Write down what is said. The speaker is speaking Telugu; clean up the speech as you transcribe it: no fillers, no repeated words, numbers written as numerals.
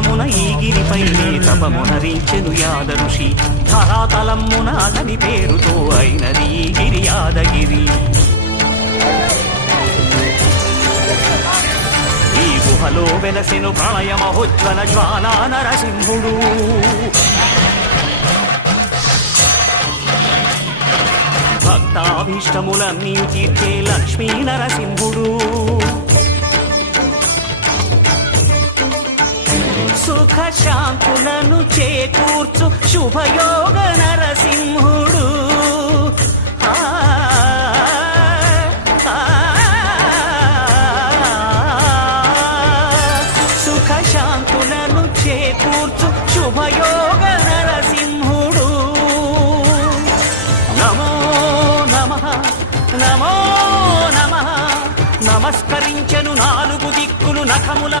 యుగమున ఈ గిరిపైనే తపమునరించెను యాద ఋషి. ధరాతలమ్మున అతని పేరుతో అయినది ఈ గిరి యాదగిరి. ఈ గుహలో వెలసెను ప్రళయ మహోజ్వల జ్వాలా నరసింహుడు. భక్తాభీష్టములన్నీ తీర్చే లక్ష్మీ నరసింహుడు. సుఖ శాంతులను చేకూర్చు శుభయోగ నరసింహుడు. సుఖ శాంతులను చేకూర్చు శుభయోగ నరసింహుడు. నమో నమః నమో నమః. నమస్కరించెను నాలుగు దిక్కులు నఖముల